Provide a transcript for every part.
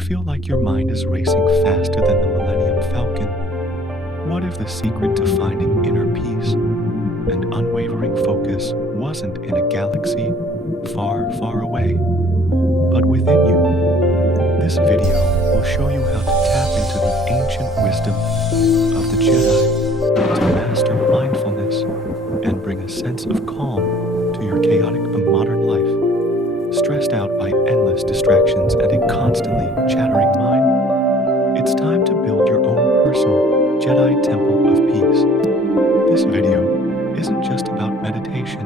feel like your mind is racing faster than the Millennium Falcon? What if the secret to finding inner peace and unwavering focus wasn't in a galaxy far, far away, but within you? This video will show you how to tap into the ancient wisdom of the Jedi to master mindfulness and bring a sense of calm to your chaotic modern life. Stressed out by endless distractions and a constantly chattering mind? It's time to build your own personal Jedi temple of peace. This video isn't just about meditation.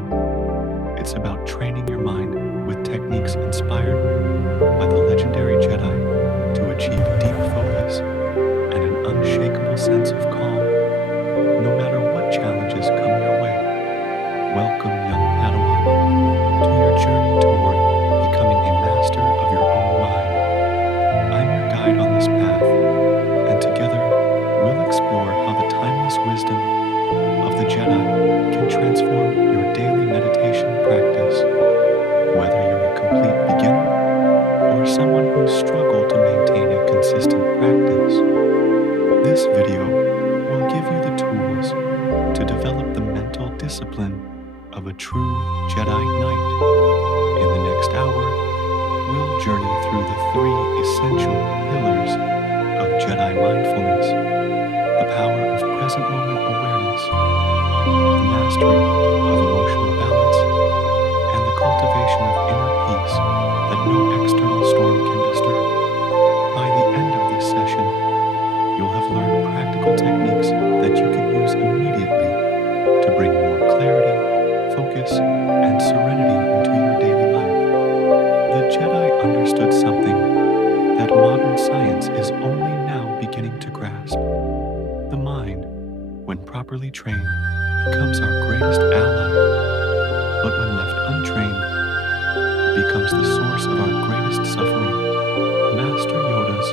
It's about training your mind with techniques inspired by the legendary Jedi to achieve deep focus and an unshakable sense of calm, no matter what challenges come your way. Welcome, young Padawan, to your journey toward becoming a master of your own mind. I'm your guide on this path, and together we'll explore how the timeless wisdom of the Jedi can transform your daily meditation practice. Whether you're a complete beginner or someone who's struggled to maintain a consistent practice, this video will give you the tools to develop the mental discipline of a true Jedi Knight. In the next hour, we'll journey through the three essential pillars of Jedi mindfulness: the power of present moment awareness, the mastery of emotional balance, and the cultivation of inner peace that no external storm can disturb. By the end of this session, you'll have learned practical techniques that you can use immediately to bring more clarity, focus, and serenity into your daily life. The Jedi understood something that modern science is only now beginning to grasp. The mind, when properly trained, becomes our greatest ally, but when left untrained, it becomes the source of our greatest suffering. Master Yoda's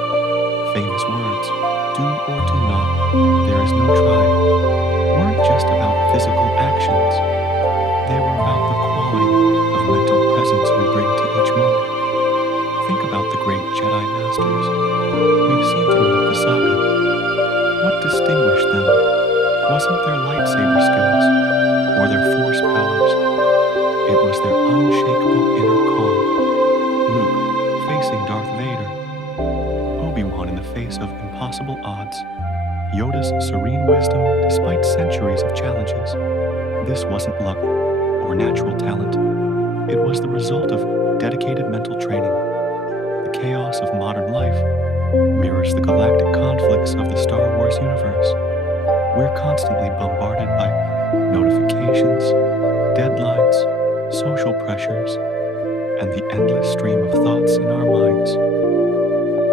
famous words, "Do or do not, there is no try," weren't just about physical actions. They were about the quality of mental presence we bring to each moment. Think about the great Jedi Masters we've seen throughout the saga. What distinguished them wasn't their lightsaber skills or their force powers. It was their unshakable inner calm. Luke facing Darth Vader, Obi-Wan in the face of impossible odds, Yoda's serene wisdom despite centuries of challenges. This wasn't luck or natural talent. It was the result of dedicated mental training. The chaos of modern life mirrors the galactic conflicts of the Star Wars universe. We're constantly bombarded by notifications, deadlines, social pressures, and the endless stream of thoughts in our minds.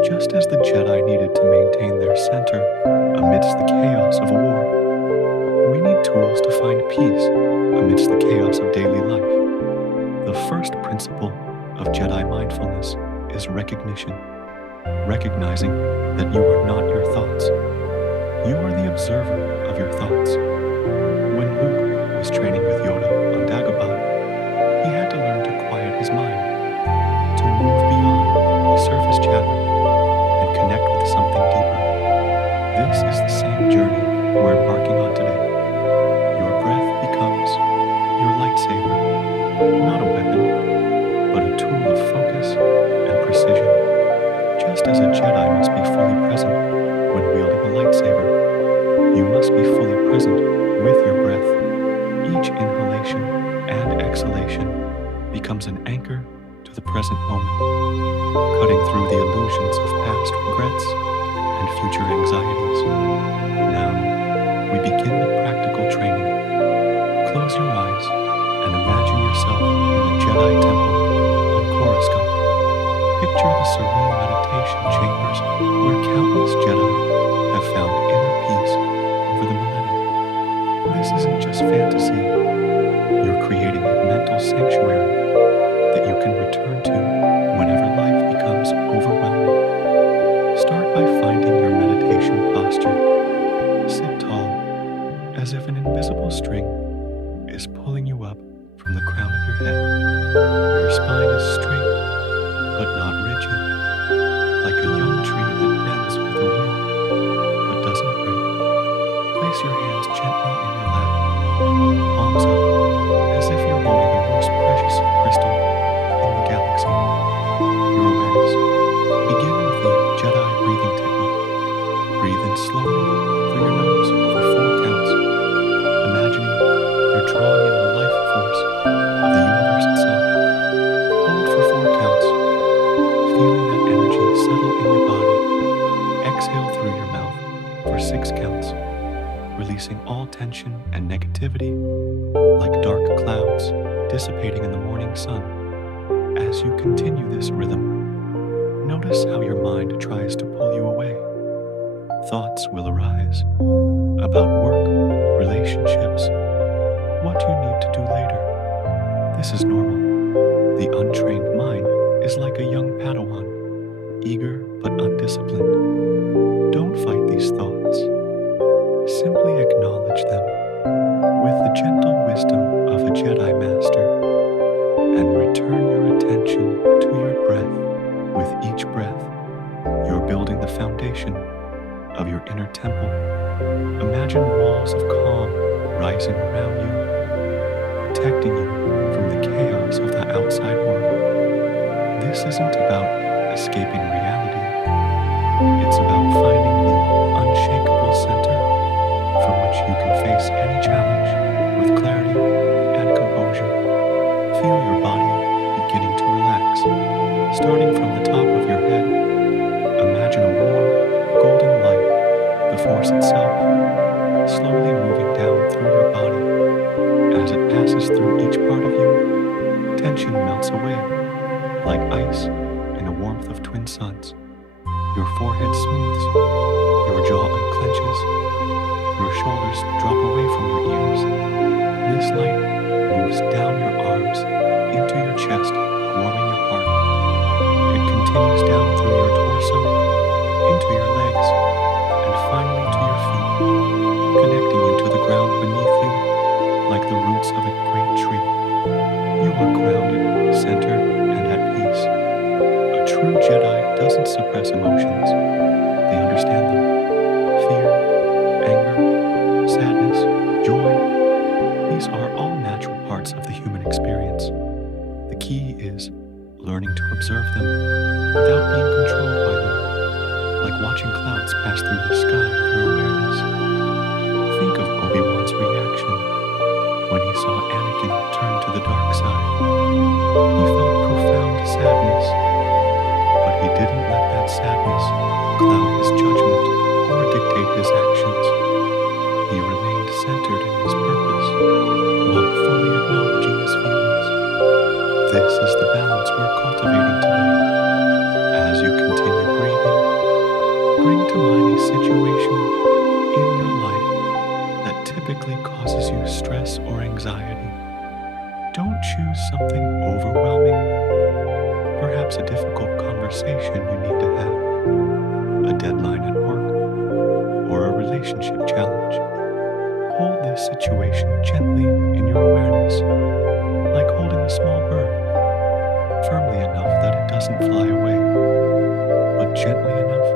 Just as the Jedi needed to maintain their center amidst the chaos of war, we need tools to find peace amidst the chaos of daily life. The first principle of Jedi mindfulness is recognition, recognizing that you are not your thoughts. You are the observer of your thoughts. When Luke was training with Yoda on Dagobah, he had to learn to quiet his mind, to move beyond the surface chatter and connect with something deeper. This is the same journey we're embarking on today. Your breath becomes your lightsaber, not a weapon, but a tool of focus and precision. Just as a Jedi must be fully present when wielding a lightsaber, you must be fully present with your breath. Each inhalation and exhalation becomes an anchor to the present moment, cutting through the illusions of past regrets and future anxieties. Now, we begin the practical training. Close your eyes and imagine yourself in the Jedi Temple on Coruscant. Picture the serene meditation chambers where countless Jedi have found inner peace over the millennia. This isn't just fantasy. You're creating a mental sanctuary that you can return to whenever life becomes overwhelming. Start by finding your meditation posture. Sit tall, as if an invisible string is pulling you up from the crown of your head. Your spine is straight, but not rigid, like a young all tension and negativity, like dark clouds dissipating in the morning sun. As you continue this rhythm, notice how your mind tries to pull you away. Thoughts will arise about work, relationships, what you need to do later. This is normal. The untrained mind is like a young Padawan, eager but undisciplined. Don't fight these thoughts. Simply acknowledge them with the gentle wisdom of a Jedi Master and return your attention to your breath. With each breath, you're building the foundation of your inner temple. Imagine walls of calm rising around you, protecting you from the chaos of the outside world. This isn't about escaping reality. It's about finding the unshakable center from which you can face any challenge with clarity and composure. Feel your body beginning to relax. Starting from the top of your head, imagine a warm, golden light, the Force itself, slowly moving down through your body. As it passes through each part of you, tension melts away, like ice in a warmth of twin suns. Your forehead smooths, your jaw unclenches, your shoulders drop away from your ears. This light moves down your arms into your chest, warming your heart. It continues down through your torso, into your legs, and finally to your feet, connecting you to the ground beneath you like the roots of a great tree. You are grounded, centered, and at peace. A true Jedi doesn't suppress emotions. They understand them. Fear, anger, sadness, joy. These are all natural parts of the human experience. The key is learning to observe them without being controlled by them, like watching clouds pass through the sky of your awareness. Think of Obi-Wan's reaction when he saw Anakin turn to the dark side. He felt profound sadness, but he didn't let that sadness cloud his judgment or dictate his actions. He remained centered in his purpose while fully acknowledging his feelings. This is the balance we're cultivating today. As you continue breathing, bring to mind a situation in your life that typically causes you stress or anxiety. Don't choose something overwhelming, perhaps a difficult conversation you need to have, a deadline at work, or a relationship challenge. Hold this situation gently in your awareness, like holding a small bird, firmly enough that it doesn't fly away, but gently enough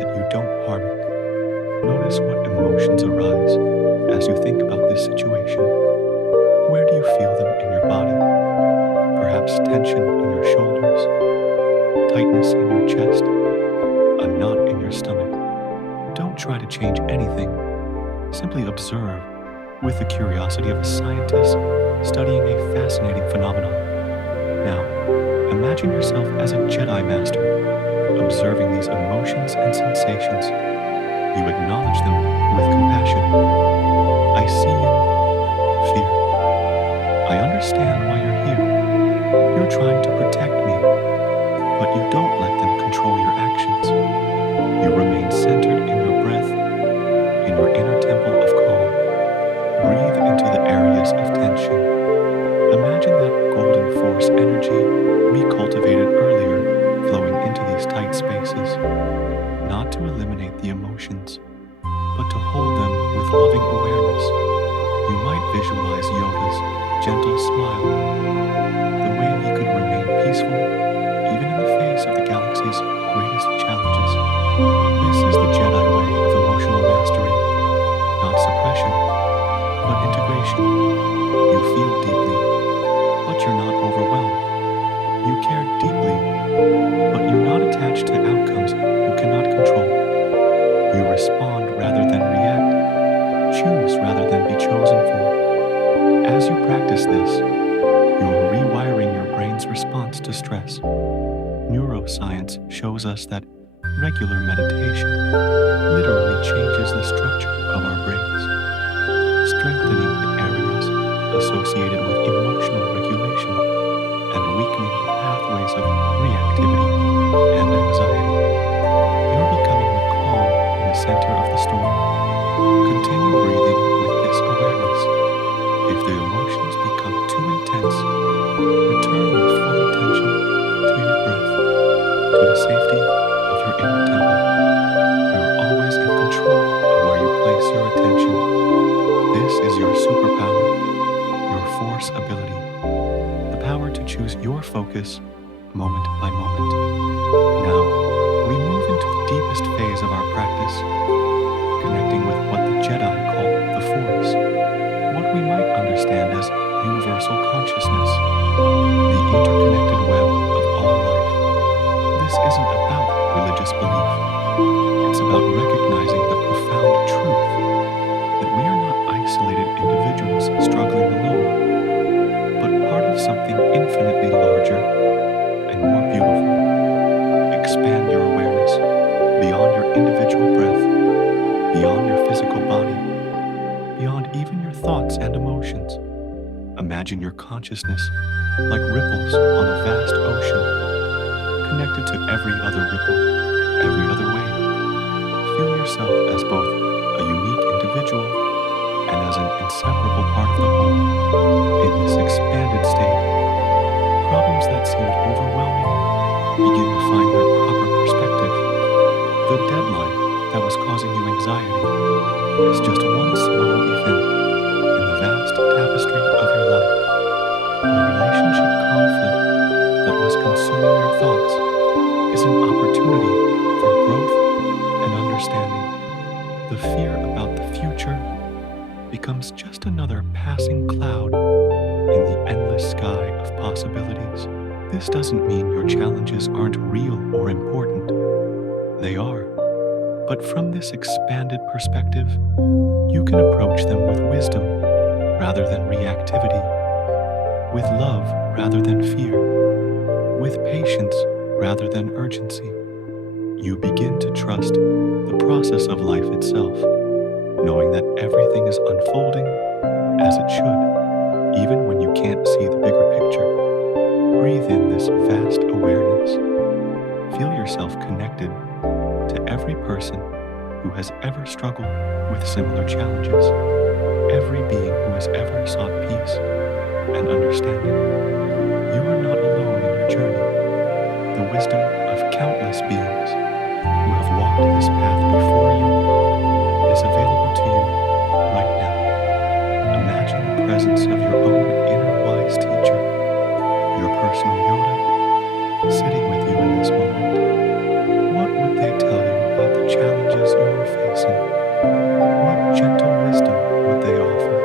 that you don't harm it. Notice what emotions arise as you think about this situation. Where do you feel them in your body? Perhaps tension in your shoulders, tightness in your chest, a knot in your stomach. Don't try to change anything. Simply observe with the curiosity of a scientist studying a fascinating phenomenon. Now, imagine yourself as a Jedi Master, observing these emotions and sensations. You acknowledge them with compassion. I see you, fear. I understand why you're here. You're trying to protect me, but you don't let them control your actions. You remain centered in your breath, in your inner temple of calm. Breathe into the areas of tension. Imagine that golden force energy we cultivated earlier flowing into these tight spaces, not to eliminate the emotions, but to hold them with loving awareness. You might visualize Yoda's gentle smile, the way he could remain peaceful even in the face of the galaxy's greatest challenges. This is the Jedi way of emotional mastery, not suppression, but integration. You feel deeply, but you're not overwhelmed. You care deeply, but you're not attached to outcomes you cannot control. You respond rather than react, choose rather than be chosen for. As you practice this, you're rewiring your brain's response to stress. Neuroscience shows us that regular meditation literally changes the structure of our brains. strengthening the areas associated with emotional regulation and weakening the pathways of reactivity and anxiety. You're becoming the calm in the center of the storm. Continue breathing with this awareness. If the emotions become too intense, return your full attention to your breath, to the safety of your inner temple. You're always in control of where you place your attention. This is your superpower, your force ability, the power to choose your focus moment by moment. Now, we move into the deepest phase of our practice, connecting with what the Jedi call the Force, what we might understand as universal consciousness, the interconnected web of all life. This isn't about religious belief. It's about recognizing the profound truth that we are not isolated individuals struggling alone, but part of something infinitely larger and more beautiful. Expand your awareness beyond your individual breath, beyond your physical body, beyond even your thoughts and emotions. Imagine your consciousness like ripples on a vast ocean, connected to every other ripple, every other wave. Feel yourself as both a unique individual and as an inseparable part of the whole. In this expanded state, problems that seemed overwhelming begin to find their proper perspective. The deadline that was causing you anxiety is just one small event in the vast tapestry of your life. The relationship conflict that was consuming your thoughts is an opportunity for growth and understanding. The fear about the future becomes just another passing cloud in the endless sky of possibilities. This doesn't mean your challenges aren't real or important. They are. But from this expanded perspective, you can approach them with wisdom rather than reactivity, with love rather than fear, with patience rather than urgency. You begin to trust the process of life itself, knowing that everything is unfolding as it should, even when you can't see the bigger picture. Breathe in this vast awareness. Feel yourself connected to every person who has ever struggled with similar challenges, every being who has ever sought peace and understanding. You are not alone in your journey. The wisdom of countless beings who have walked this path before you is available to you right now. Imagine the presence of your own inner wise teacher, your personal Yoda, sitting with you in this moment. What would they tell you about the challenges you are facing? What gentle wisdom would they offer?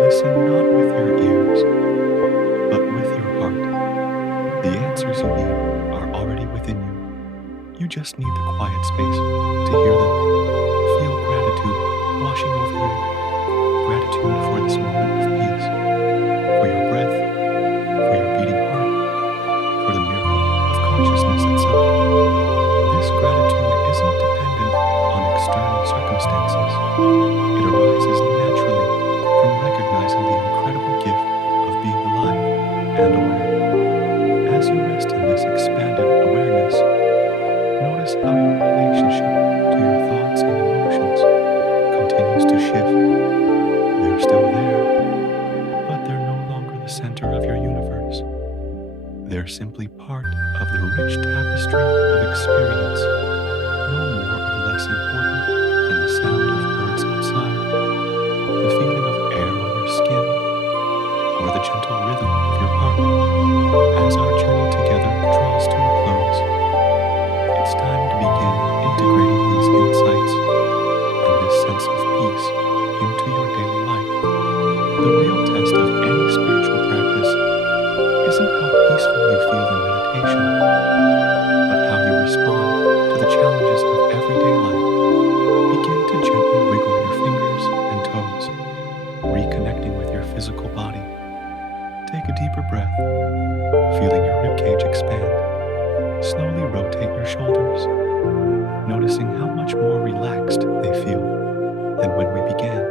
Listen not with your ears, but with your heart. The answers you need are already within you. You just need the quiet space to hear them. Feel gratitude washing over you. Gratitude for this moment of peace, for your breath, for your beating heart, for the miracle of consciousness itself. This gratitude isn't dependent on external circumstances. It arises naturally from recognizing the incredible gift of being alive and aware. As you rest in this expanded awareness, notice how your relationship to your thoughts and emotions continues to shift. They're still there, but they're no longer the center of your universe. They're simply part of the rich tapestry of experience, no more or less important than the sound of birds outside, the feeling of air on your skin, or the gentle rhythm of your heart. As our journey together draws to a close, it's time to begin integrating these insights and this sense of peace into your daily life. The real test of any spiritual practice isn't how peaceful you feel in meditation, but how you respond to the challenges of everyday life. Begin to gently wiggle your fingers and toes, reconnecting with your physical body. Take a deeper breath, feeling your ribcage expand. Slowly rotate your shoulders, noticing how much more relaxed they feel than when we began.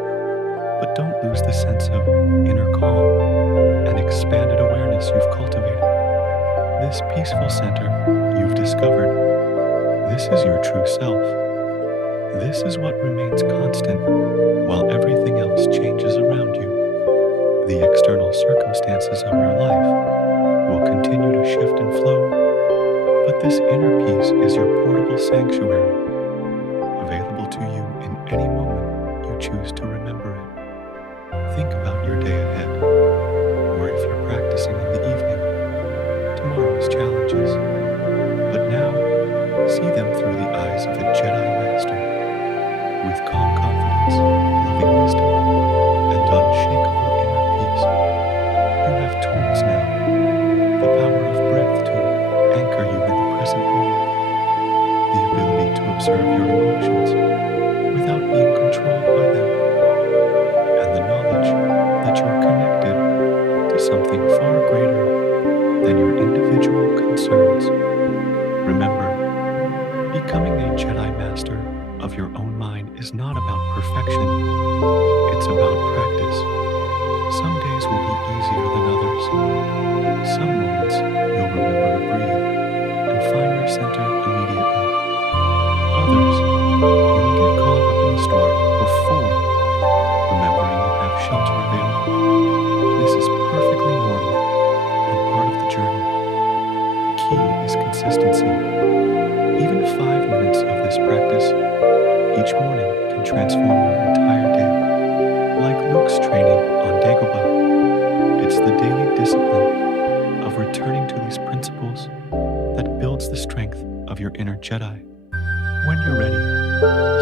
But But don't lose the sense of inner calm and expanded awareness you've cultivated. This peaceful center you've discovered, this is your true self. This is what remains constant while everything else changes around you. The external circumstances of your life will continue to shift and flow, but this inner peace is your portable sanctuary, available to you in any moment you choose to remember it. Think about your day ahead, or if you're practicing in the evening, tomorrow's challenges. But now, see them through the eyes of a Jedi Master, with calm confidence, loving wisdom, and unshakable inner peace. You have tools now, the power of breath to anchor you in the present moment, the ability to observe your emotions without being controlled by them, and the knowledge that you're connected to something far greater than your individual concerns. Remember, becoming a Jedi Master of your own mind is not about perfection, it's about practice. Some days will be easier than others. Some moments you'll remember to breathe and find your center immediately. Others, you'll get caught up in the storm before remembering you have shelter available. This is perfectly normal and part of the journey. The key is consistency. Even 5 minutes of this practice each morning can transform your entire day. Like Luke's training on Dagobah, it's the daily discipline of returning to these principles that builds the strength of your inner Jedi. When you're ready,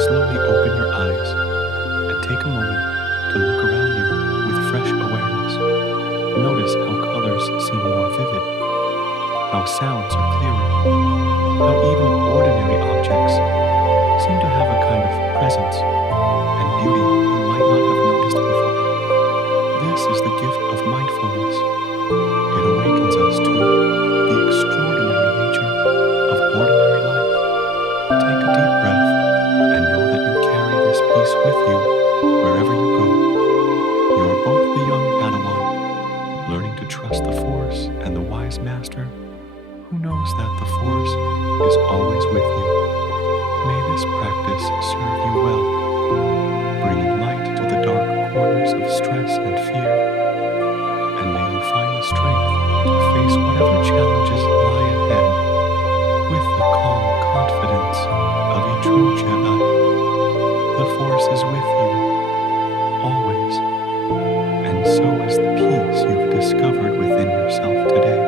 slowly open your eyes and take a moment to look around you with fresh awareness. Notice how colors seem more vivid, how sounds are clearer, how even ordinary objects seem to have a kind of presence and beauty you might not have noticed before. This is the gift of mindfulness. It awakens us to the extraordinary nature of ordinary life. Take a deep breath and know that you carry this peace with you wherever you go. You are both the young Padawan, learning to trust the Force, and the wise Master, who knows that the Force is always with you. May this practice serve you well, bringing light to the dark corners of stress and fear, and may you find the strength to face whatever challenges lie ahead with the calm confidence of a true Jedi. The Force is with you, always, and so is the peace you've discovered within yourself today.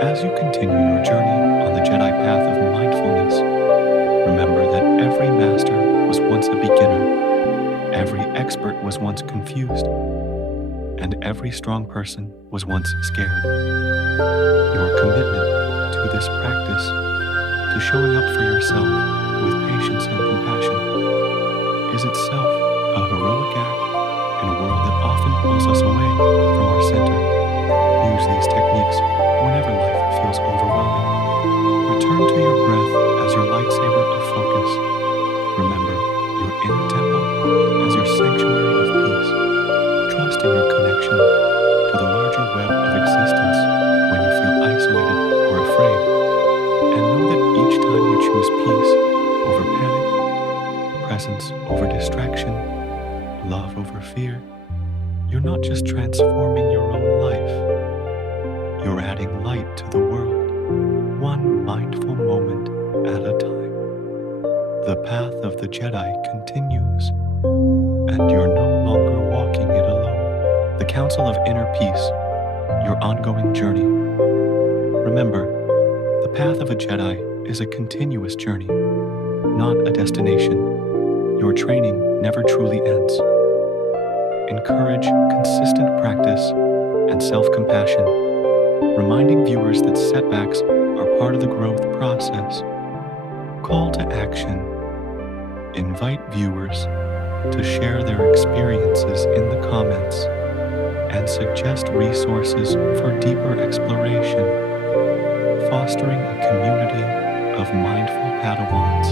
As you continue your journey on the Jedi path of mindfulness, remember that every master was once a beginner, every expert was once confused, and every strong person was once scared. Your commitment to this practice, to showing up for yourself with patience and compassion, is itself a heroic act in a world that often pulls us away from our center. Use these techniques whenever life feels overwhelming. Return to your breath as your lightsaber of focus. Remember your inner temple as your sanctuary of peace. Trust in your connection to the larger web of existence when you feel isolated or afraid. And know that each time you choose peace over panic, presence over distraction, love over fear, you're not just transforming your own life, you're adding light to the world, one mindful moment at a time. The path of the Jedi continues, and you're no longer walking it alone. The Council of Inner Peace, your ongoing journey. Remember, the path of a Jedi is a continuous journey, not a destination. Your training never truly ends. Encourage consistent practice and self-compassion, reminding viewers that setbacks are part of the growth process. Call to action. Invite viewers to share their experiences in the comments and suggest resources for deeper exploration, fostering a community of mindful Padawans.